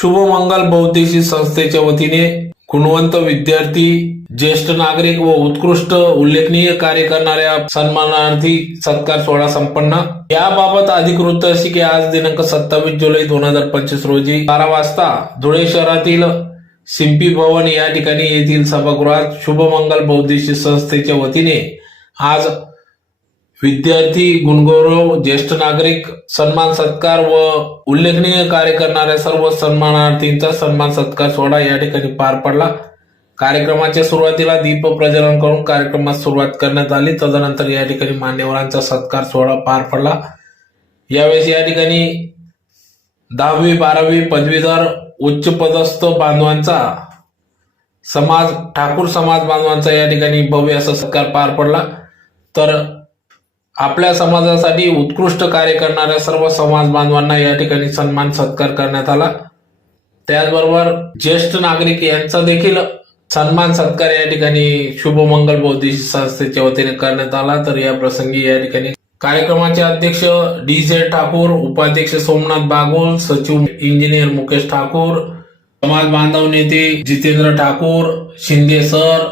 शुभमंगल बौद्धिशी संस्थेच्या वतीने गुणवंत विद्यार्थी ज्येष्ठ नागरिक व उत्कृष्ट उल्लेखनीय कार्य करणाऱ्या सन्मानार्थी सत्कार सोहळा संपन्न. याबाबत अधिकृत अशी की आज दिनांक सत्तावीस जुलै दोन हजार पंचवीस रोजी बारा वाजता धुळे शहरातील सिंपी भवन या ठिकाणी येथील सभागृहात शुभमंगल बौद्धिशी संस्थेच्या वतीने आज विद्यार्थी गुणगौरव ज्येष्ठ नागरिक सन्मान सत्कार व उल्लेखनीय कार्य करणाऱ्या सर्व सन्मानार्थींचा सन्मान सत्कार सोहळा या ठिकाणी पार पडला. कार्यक्रमाच्या सुरुवातीला दीप प्रज्वलन करून कार्यक्रमास सुरुवात करण्यात आली. तदनंतर या ठिकाणी मान्यवरांचा सत्कार सोहळा पार पडला. यावेळेस या ठिकाणी दहावी बारावी पदवीधर उच्च पदस्थ बांधवांचा समाज ठाकूर समाज बांधवांचा या ठिकाणी भव्य असा सत्कार पार पडला. तर आपल्या समाजासाठी उत्कृष्ट कार्य करणाऱ्या सर्व समाज बांधवांना या ठिकाणी सन्मान सत्कार करण्यात आला. त्याचबरोबर ज्येष्ठ नागरिक यांचा देखील सन्मान सत्कार या ठिकाणी शुभमंगल बौद्धिक संस्थेच्या वतीने करण्यात आला. तर या प्रसंगी या ठिकाणी कार्यक्रमाचे अध्यक्ष डी जे ठाकूर उपाध्यक्ष सोमनाथ बागोल सचिव इंजिनियर मुकेश ठाकूर समाज बांधव नेते जितेंद्र ठाकूर शिंदे सर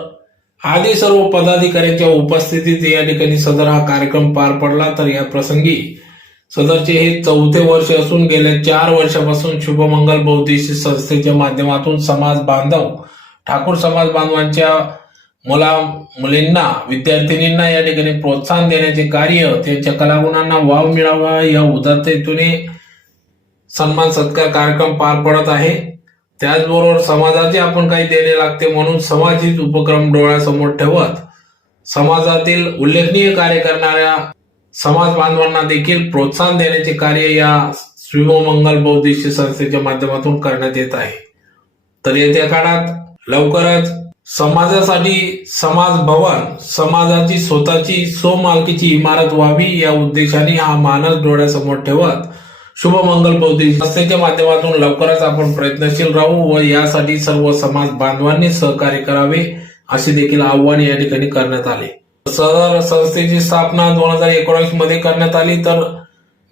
आदी सर्व पदाधिकाऱ्यांच्या उपस्थितीत या ठिकाणी सदर हा कार्यक्रम पार पडला तर या प्रसंगी सदरचे हे चौथे वर्ष असून गेल्या चार वर्षापासून शुभमंगल बौद्धिक संस्थेच्या माध्यमातून समाज बांधव ठाकूर समाज बांधवांच्या मुला मुलींना विद्यार्थिनींना या ठिकाणी प्रोत्साहन देण्याचे कार्य त्यांच्या कलागुणांना वाव मिळावा या उदात्त सन्मान सत्कार कार्यक्रम पार पडत आहे. त्याचबरोबर समाजाचे आपण काही देणे लागते म्हणून समाजित उपक्रम डोळ्यासमोर ठेवत समाजातील उल्लेखनीय कार्य करणाऱ्या समाज बांधवांना देखील प्रोत्साहन देण्याचे कार्य या शिवमंगल बौद्धिक संस्थेच्या माध्यमातून करण्यात येत आहे. तर येत्या काळात लवकरच समाजासाठी समाज भवन समाजाची स्वतःची स्वमालकीची इमारत व्हावी या उद्देशाने हा मानस डोळ्यासमोर ठेवत शुभमंगल बौद्धिक संस्थेच्या माध्यमातून लवकरच आपण प्रयत्नशील राहू व यासाठी सर्व समाज बांधवांनी सहकार्य करावे असे देखील आव्हान या ठिकाणी करण्यात आले. सदर संस्थेची स्थापना दोन हजार एकोणीसमध्ये करण्यात आली तर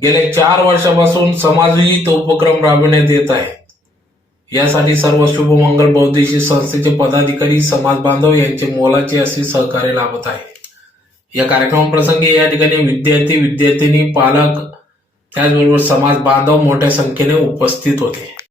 गेल्या चार वर्षापासून समाजहित उपक्रम राबविण्यात येत आहे. यासाठी सर्व शुभमंगल बौद्धिशी संस्थेचे पदाधिकारी समाज बांधव यांचे मोलाचे असे सहकार्य लाभत आहे. या कार्यक्रमाप्रसंगी या ठिकाणी विद्यार्थी विद्यार्थिनी पालक त्याचबरोबर समाज बांधव मोठ्या संख्येने उपस्थित होते.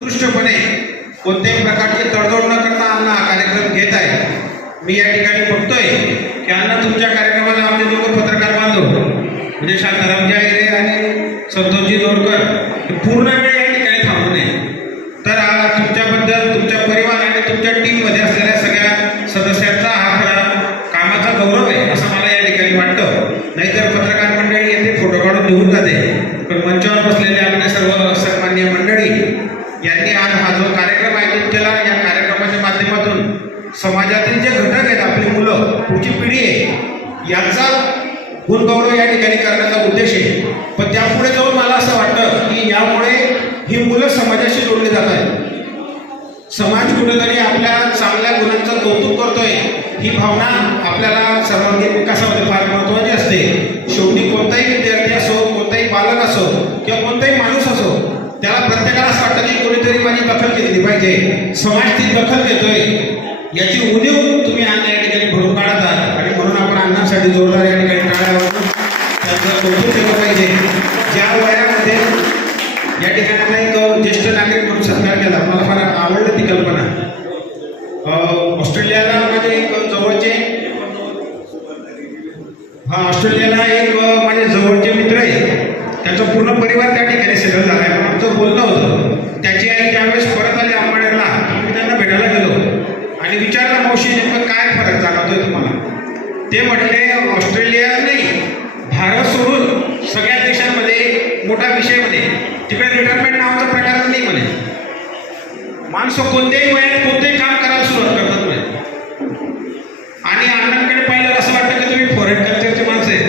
कोणत्याही प्रकारची तडजोड न करता अण्णा हा कार्यक्रम घेत आहे मी या ठिकाणी बघतोय की अण्णा तुमच्या कार्यक्रमाला आमचे दोघं पत्रकार बांधव म्हणजे शांतारामजी आहिरे आणि संतोषजी दोरकर पूर्ण वेळ या ठिकाणी थांबू नये तर आ, तुमच्याबद्दल तुमच्या परिवार आणि तुमच्या टीममध्ये असलेल्या सगळ्या सदस्यांचा हा खरा कामाचा गौरव आहे असं मला या ठिकाणी वाटतं नाहीतर पत्रकार मंडळी येथे फोटो काढून निघून जाते पण मंचावर बसलेले आपले सर्व सन्मान्य मंडळी यांनी आज हा जो कार्यक्रम आयोजित केला या कार्यक्रमाच्या माध्यमातून समाजातील जे घटक आहेत आपली मुलं पुढची पिढी आहे. यांचा गुणगौरव या ठिकाणी करण्याचा उद्देश आहे. पण त्यापुढे जाऊन मला असं वाटतं की यामुळे ही मुलं समाजाशी जोडली जात आहेत. समाज कुठेतरी आपल्या चांगल्या गुणांचं कौतुक करतोय. ही भावना आपल्याला सर्वांगीण विकासामध्ये फार महत्वाची असते. शेवटी कोणताही विद्यार्थी असो कोणताही पालक असो किंवा कोणताही माणूस असो त्याला प्रत्येकाला असं वाटतं की कोणीतरी माझी दखल घेतली पाहिजे. समाज ती दखल घेतोय. याची उणीव तुम्ही अन्न या ठिकाणी भरून काढत आहात. आणि म्हणून आपण अन्नासाठी जोरदार या ठिकाणी काढायला त्यांचं कौतुक केलं पाहिजे. ज्या वयामध्ये या ठिकाणी आपला एक ज्येष्ठ नागरिक म्हणून सत्कार केला मला फार आवडलं ती कल्पना अं, ऑस्ट्रेलियाला माझे एक जवळचे हा ऑस्ट्रेलियाला एक अं, माझे जवळचे मित्र आहे त्यांचा पूर्ण परिवार त्या ठिकाणी सेटल झाला आहे आमचं बोलणं होतं त्याची आई त्यावेळेस परत आली अंबाडेरला मी त्यांना भेटायला गेलो आणि विचारलं मावशी नेमकं काय फरक जाणवतोय तुम्हाला ते म्हटले ऑस्ट्रेलिया नाही भारत सोडून सगळ्या देशांमध्ये मोठा विषय म्हणे तिकडे रिटायरमेंट नावाचा प्रकारच नाही म्हणे. माणसं कोणत्याही वयात कोणतेही काम करायला सुरुवात करतात म्हणे. आणि अण्णांकडे पाहिलं असं वाटतं की तुम्ही फॉरेन कल्चरचे माणसं आहेत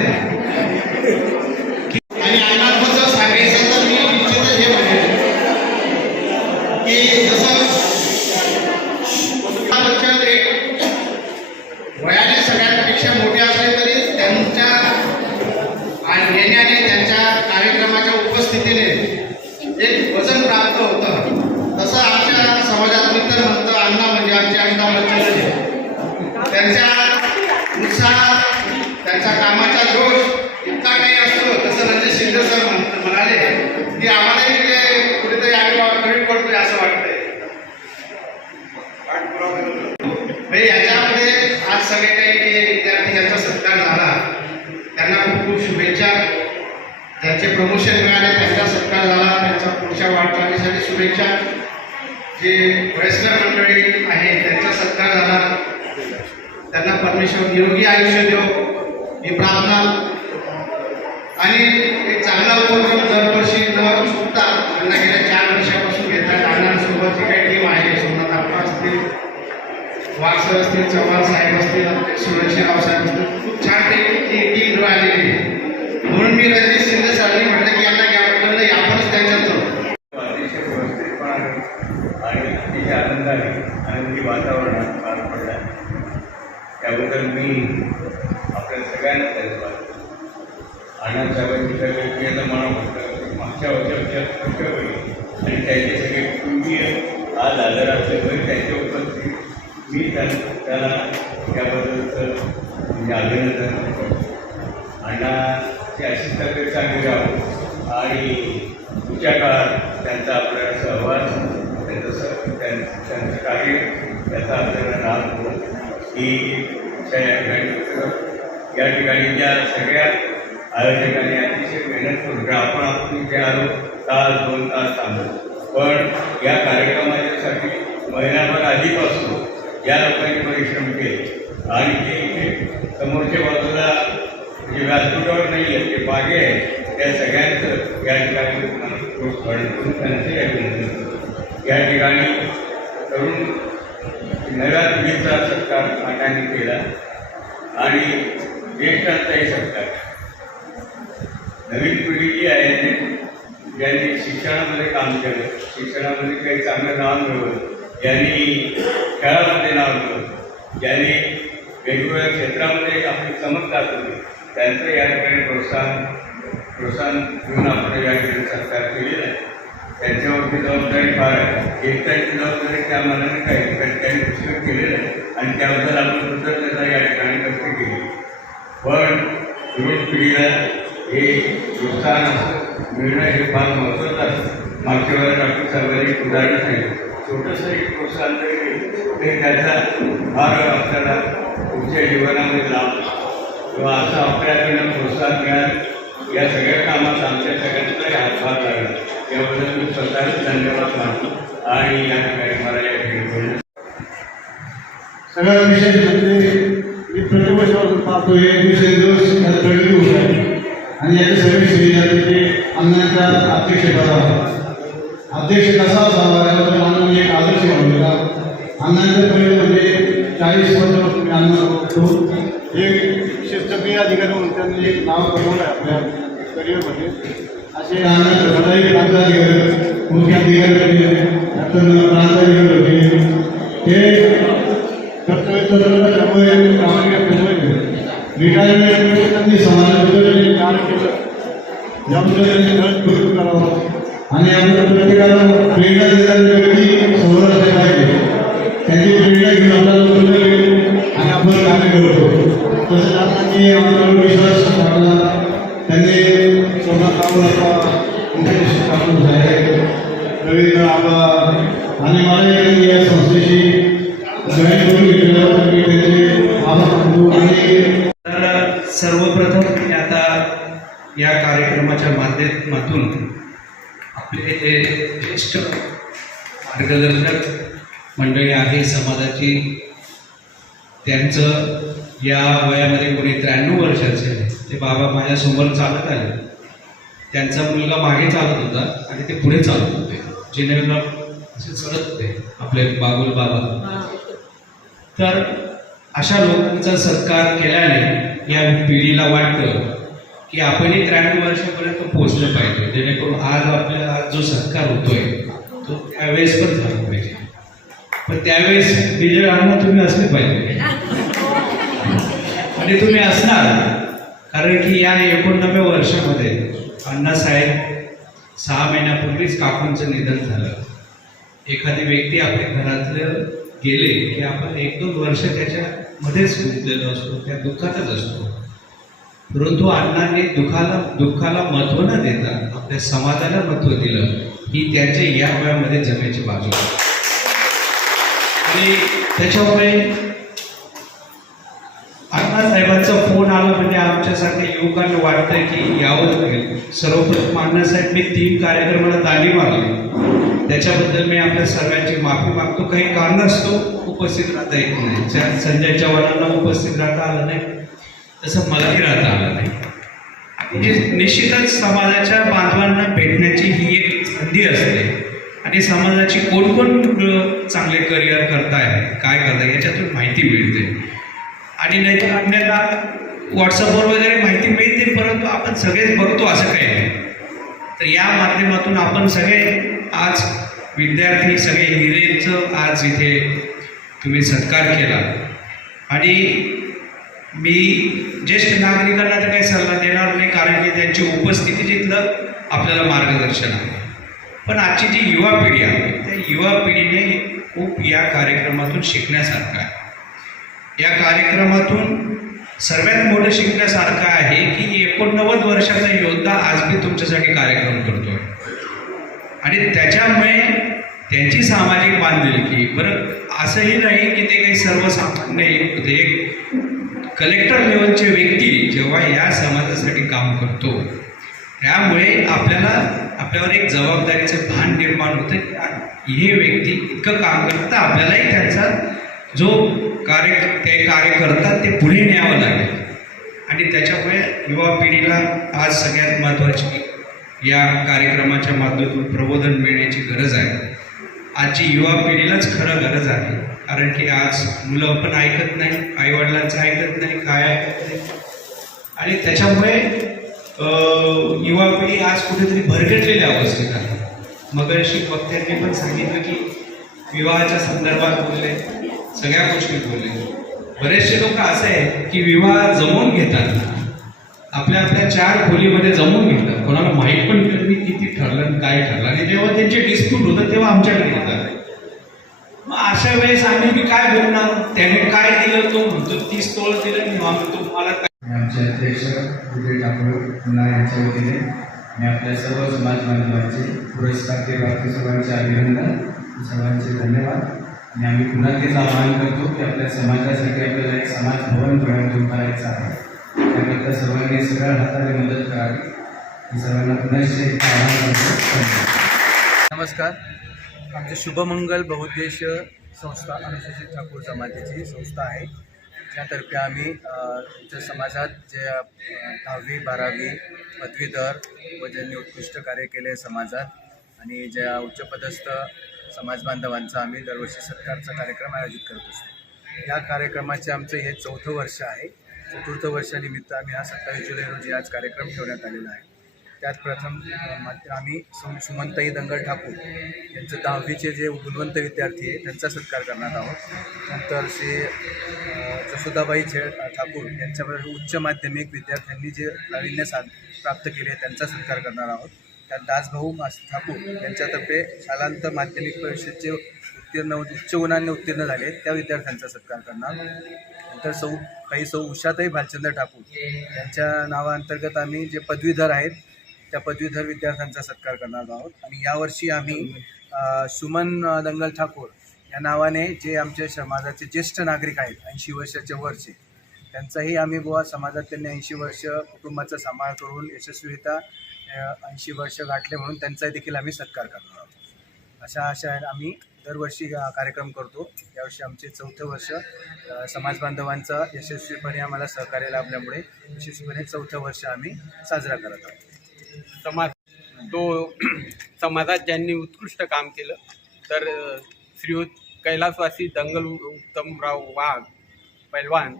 आणि अण्णांबद्दल सांगायचं तर मी निश्चितच हे म्हणेन की जसं अमिताभ बच्चन एक वयाने सगळ्यांपेक्षा मोठे असले तरी त्यांच्या आणि येण्याने त्यांच्या कार्यक्रमाच्या उपस्थितीने एक वजन प्राप्त होतं तसं आमच्या समाजात मी तर म्हणतो अण्णा म्हणजे आमचे अमिताभ बच्चन आहे. त्यांच्या उत्साह त्यांच्या कामाचा जोश इतका काही असतो तसं रणजित शिंदे सर म्हणाले की आम्हालाही तिथे कुठेतरी आम्ही कमी पडतोय असं वाटतंय. म्हणजे याच्यामध्ये आज सगळे काही विद्यार्थी यांचा सत्कार झाला त्यांना खूप खूप शुभेच्छा. ज्यांचे प्रमोशन मिळाले त्यांचा सत्कार झाला त्यांचा पुढच्या वाटचालीसाठी शुभेच्छा. जे वयस्कर मंडळी आहे त्यांचा सत्कार झाला. त्यांना परमेश्वर निरोगी आयुष्य देव ही प्रार्थना. आणि एक चांगला उपक्रम दरवर्षी न चुकता त्यांना गेल्या चार वर्षापासून घेतात अण्णांसोबत जी काही टीम आहे सोमनाथ आप्पा असतील वारसर असतील चव्हाण साहेब असतील सुरेशराव साहेब असतील खूप छान टीम ती टीम आलेली म्हणून मी रणजित शिंदे सरांनी म्हटलं की यांना याबद्दल नाही आपणच त्यांच्यात जाऊ अतिशय व्यवस्थितपणाने आणि अतिशय आनंदाने आनंदी वातावरणात पार पडला त्याबद्दल मी आपल्या सगळ्यांना त्याचं आनंद साहेबांची सगळे केलं मला म्हटलं मागच्या वर्षाच्या कशा होईल आणि त्यांचे सगळे कुटुंबीय आज आजार असले तरी त्यांच्या उपस्थित. मी त्याला त्याबद्दलचं म्हणजे अभिनंदन करतो. अण्णाची अशी तब्येत चांगली राहू आणि पुढच्या काळात त्यांचा आपल्याला सहवास त्यांचं स- त्यांचं कार्य त्याचा आपल्याला लाभ हो ही त्या या ठिकाणी या ठिकाणी ज्या सगळ्या आयोजकांनी अतिशय मेहनत करून आपण आपण इथे आलो तास दोन तास थांबलो. पण या कार्यक्रमाच्यासाठी महिनाभर आधीपासून या लोकांनी परिश्रम केले. आणि ते इथे समोरच्या बाजूला जे व्यासपीठावर नाही आहे ते बागे आहे त्या सगळ्यांचं या ठिकाणी त्यांचे अभिनंदन या ठिकाणी तरुण नव्या पिढीचा सत्कार अण्णांनी केला आणि ज्येष्ठांचाही सत्कार. नवीन पिढी जी आहे ज्यांनी शिक्षणामध्ये काम केलं शिक्षणामध्ये काही चांगलं नाव मिळवलं ज्यांनी खेळामध्ये नाव मिळवलं ज्यांनी वेगवेगळ्या क्षेत्रामध्ये आपली चमक दाखवली त्यांचं या ठिकाणी प्रोत्साहन प्रोत्साहन देऊन आपण या ठिकाणी सत्कार केलेला आहे. त्याच्यावरती जबाबदारी फार आहे. एकट्याची जबाबदारी त्या मनाने काही कारण त्यांनी पुस्तक केलेलं आहे आणि त्याबद्दल आपण कृतज्ञता या ठिकाणी व्यक्त केली. पण तरुण पिढीला हे प्रोत्साहन असं मिळणं हे फार महत्त्वाचं असतं. मागच्या वेळेला डॉक्टर साहेबांनी एक उदाहरण सांगितलं. छोटंसं एक प्रोत्साहन तरी ते त्याचा फार आपल्याला पुढच्या जीवनामध्ये लाभ किंवा असं आपल्याकडनं प्रोत्साहन मिळालं. या सगळ्या कामात आमच्या सगळ्यांचाही हातभार लागला. याबद्दल मी स्वतःच धन्यवाद मानतो आणि या ठिकाणी मला या ठिकाणी सगळ्या सगळ्यात म्हणजे मी प्रतिवर्षापासून पाहतो एक विषय दिवस घडली होत आहे. आणि याची सगळी सुविधा तिथे अण्णांच्या अध्यक्षपदावर अध्यक्ष कसा असावा याबद्दल अण्णांनी एक आदर्श बनवलेला अण्णांचं पहिले म्हणजे चाळीस वर्ष मी अन्न बघतो एक शिस्तप्रिय अधिकारी म्हणून त्यांनी एक नाव कमवलं आहे आपल्या करिअरमध्ये असे अण्णा प्रांताधिकारी मुख्य होते डॉक्टर प्रांताधिकारी होते ते कर्तव्य त्यामुळे रिटायरमेंट त्यांनी समाजाबद्दल जे केलं याबद्दल त्यांनी करावं आणि आपल्या प्रत्येकाला प्रेरणा देणारी व्यक्ती समोर असले पाहिजे त्यांची प्रेरणा घेऊन आपल्याला पुढे आणि आपण करतो तसंच आपल्यावर विश्वास टाकला त्यांनी आणि मला या संस्थेशी जॉईन करून मी आभार आणि सर्वप्रथम मी आता या कार्यक्रमाच्या माध्यमातून आपले जे ज्येष्ठ मार्गदर्शक मंडळी आहे समाजाची त्यांचं या वयामध्ये कोणी त्र्याण्णव वर्षाचे ते बाबा माझ्यासमोर चालत आले. त्यांचा मुलगा मागे चालत होता आणि ते पुढे चालत होते. जेणेकरून असे चढत होते आपले बागुल बाबा. तर अशा लोकांचा सत्कार केल्याने या पिढीला वाटतं की आपणही त्र्याण्णव वर्षापर्यंत पोहोचलं पाहिजे. जेणेकरून आज आपल्याला आज जो सत्कार होतोय तो त्यावेळेस पण झाला पाहिजे. पण त्यावेळेस विजय अण्णा तुम्ही असले पाहिजे. आणि तुम्ही असणार. कारण की या एकोणनव्या वर्षामध्ये अण्णासाहेब सहा महिन्यापूर्वीच काकूंचं निधन झालं. एखादी व्यक्ती आपल्या घरातलं गेले की आपण एक दोन वर्ष त्याच्यामध्येच गुंतलेलो असतो त्या दुःखातच असतो. परंतु अण्णांनी दुःखाला दुःखाला महत्त्व न देता आपल्या समाजाला महत्त्व दिलं. ही त्यांच्या या वयामध्ये जमेची बाजू आणि त्याच्यामुळे अण्णासाहेबांचं फोन म्हणजे आमच्यासारख्या युवकांना वाटतंय की यावं लागेल. सर्वप्रथम अण्णासाहेब मी तीन कार्यक्रमाला दांडी मागले त्याच्याबद्दल मी आपल्या सर्वांची माफी मागतो. काही कारण असतो उपस्थित राहता येत नाही. संजय चव्हाणांना उपस्थित राहता आलं नाही तसं मलाही राहता आलं नाही. म्हणजे निश्चितच समाजाच्या बांधवांना भेटण्याची ही एक संधी असते. आणि समाजाची कोण चांगले करिअर करताय काय करताय याच्यातून माहिती मिळते. आणि नाहीतर आपल्याला व्हॉट्सअपवर वगैरे माहिती मिळते परंतु आपण सगळेच बघतो असं काही नाही. तर या माध्यमातून आपण सगळे आज विद्यार्थी सगळे हिरेचं आज इथे तुम्ही सत्कार केला. आणि मी ज्येष्ठ नागरिकांना तर काही सल्ला देणार नाही कारण की त्यांची उपस्थिती जिथलं आपल्याला मार्गदर्शन आहे. पण आजची जी युवा पिढी आहे त्या युवा पिढीने खूप या कार्यक्रमातून शिकण्यासारखं आहे. या कार्यक्रमातून सर्वात मोठं शिकण्यासारखं आहे की एकोणनव्वद वर्षाचा योद्धा आज मी तुमच्यासाठी कार्यक्रम करतोय. आणि त्याच्यामुळे त्यांची सामाजिक बांधिलकी बरं असंही नाही की ते काही सर्वसामान्य एक होते. एक कलेक्टर लेवलचे व्यक्ती जेव्हा या समाजासाठी काम करतो त्यामुळे आपल्याला आपल्यावर एक जबाबदारीचं भान निर्माण होतं. हे व्यक्ती इतकं काम करतं तर आपल्यालाही त्यांचा जो कार्य ते कार्य करतात ते पुढे न्यावं लागेल. आणि त्याच्यामुळे युवा पिढीला आज सगळ्यात महत्त्वाची या कार्यक्रमाच्या माध्यमातून प्रबोधन मिळण्याची गरज आहे. आजची युवा पिढीलाच खरं गरज आहे. कारण की आज मुलं पण ऐकत नाही आईवडिलांचं ऐकत नाही काय ऐकत नाही. आणि त्याच्यामुळे युवा पिढी आज कुठेतरी भरगटलेल्या अवस्थेत आहे. मगाशी वक्त्यांनी पण सांगितलं की विवाहाच्या संदर्भात बोलले सगळ्या गोष्टी बोलले. बरेचसे लोक असे आहेत की विवाह जमवून घेतात आपल्या आपल्या चार खोलीमध्ये जमवून घेतात. कोणाला माहीत पण करत नाही किती ठरलं आणि काय ठरलं. आणि जेव्हा त्यांचे डिस्प्यूट होतं तेव्हा आमच्याकडे येतात. मग अशा वेळेस आम्ही मी काय बोलणार? त्याने काय दिलं तो म्हणतो तीस तोळ दिलं आणि आम्ही तुम्हाला आमचे अध्यक्ष विजय ठाकूर पुन्हा यांच्या वतीने मी आपल्या सर्व समाज बांधवांचे पुरस्कार ते सर्वांचे अभिनंदन. सर्वांचे धन्यवाद. आणि आम्ही पुन्हा तेच आवाहन करतो की आपल्या समाजासाठी आपल्याला एक समाज भवन तयार करायचं आहे. त्याकरता सर्वांनी सगळ्या हाताने मदत करावी. मी सर्वांना पुन्हा आवाहन करतो. नमस्कार. आमचे शुभमंगल बहुद्देश संस्था अनुसूचित ठाकूर समाजाची संस्था आहे. त्यातर्फे आम्ही तुमच्या समाजात जे दहावी बारावी पदवीधर व ज्यांनी उत्कृष्ट कार्य केले समाजात आणि ज्या उच्चपदस्थ समाज बांधवांचा आम्ही दरवर्षी सत्कारचा कार्यक्रम आयोजित करत असतो. या कार्यक्रमाचे आमचं हे चौथं वर्ष आहे. चतुर्थ वर्षानिमित्त आम्ही हा सत्तावीस जुलै रोजी आज कार्यक्रम ठेवण्यात आलेला आहे. त्यात प्रथम मात्र आम्ही सु सुमनताई दंगल ठाकूर यांचं दहावीचे जे गुणवंत विद्यार्थी आहे त्यांचा सत्कार करणार आहोत. नंतर श्री जसोदाबाई झे ठाकूर यांच्याबरोबर उच्च माध्यमिक विद्यार्थ्यांनी जे प्रावीण्य साध प्राप्त केले त्यांचा सत्कार करणार आहोत. त्यात दासभाऊ मास ठाकूर यांच्यातर्फे शालांत माध्यमिक परीक्षेचे उत्तीर्ण उच्च गुणांनी उत्तीर्ण झाले. त्या विद्यार्थ्यांचा सत्कार करणार. नंतर सौ काही सौ उषाताई भालचंद्र ठाकूर यांच्या नावाअंतर्गत आम्ही जे पदवीधर आहेत त्या पदवीधर विद्यार्थ्यांचा सत्कार करणार आहोत. आणि यावर्षी आम्ही सुमन दंगल ठाकूर या नावाने जे आमच्या समाजाचे ज्येष्ठ नागरिक आहेत ऐंशी वर्षाच्या वरचे त्यांचाही आम्ही बुवा समाजात त्यांनी ऐंशी वर्ष कुटुंबाचा सांभाळ करून यशस्वीरित्या ऐंशी वर्ष गाठले म्हणून त्यांचाही देखील आम्ही सत्कार करणार आहोत. अशा अशा आम्ही दरवर्षी कार्यक्रम करतो. यावर्षी आमचे चौथं वर्ष समाज बांधवांचा यशस्वीपणे आम्हाला सहकार्य लाभल्यामुळे यशस्वीपणे चौथं वर्ष आम्ही साजरा करत आहोत. समाज तो समाजात ज्यांनी उत्कृष्ट काम केलं तर श्रीयुत कैलासवासी दंगल उत्तमराव वाघ पैलवान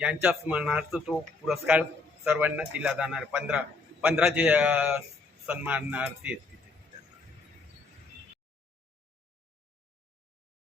यांच्या स्मरणार्थ तो पुरस्कार सर्वांना दिला जाणार. पंधरा पंधरा जे सन्मानार्थी आहेत.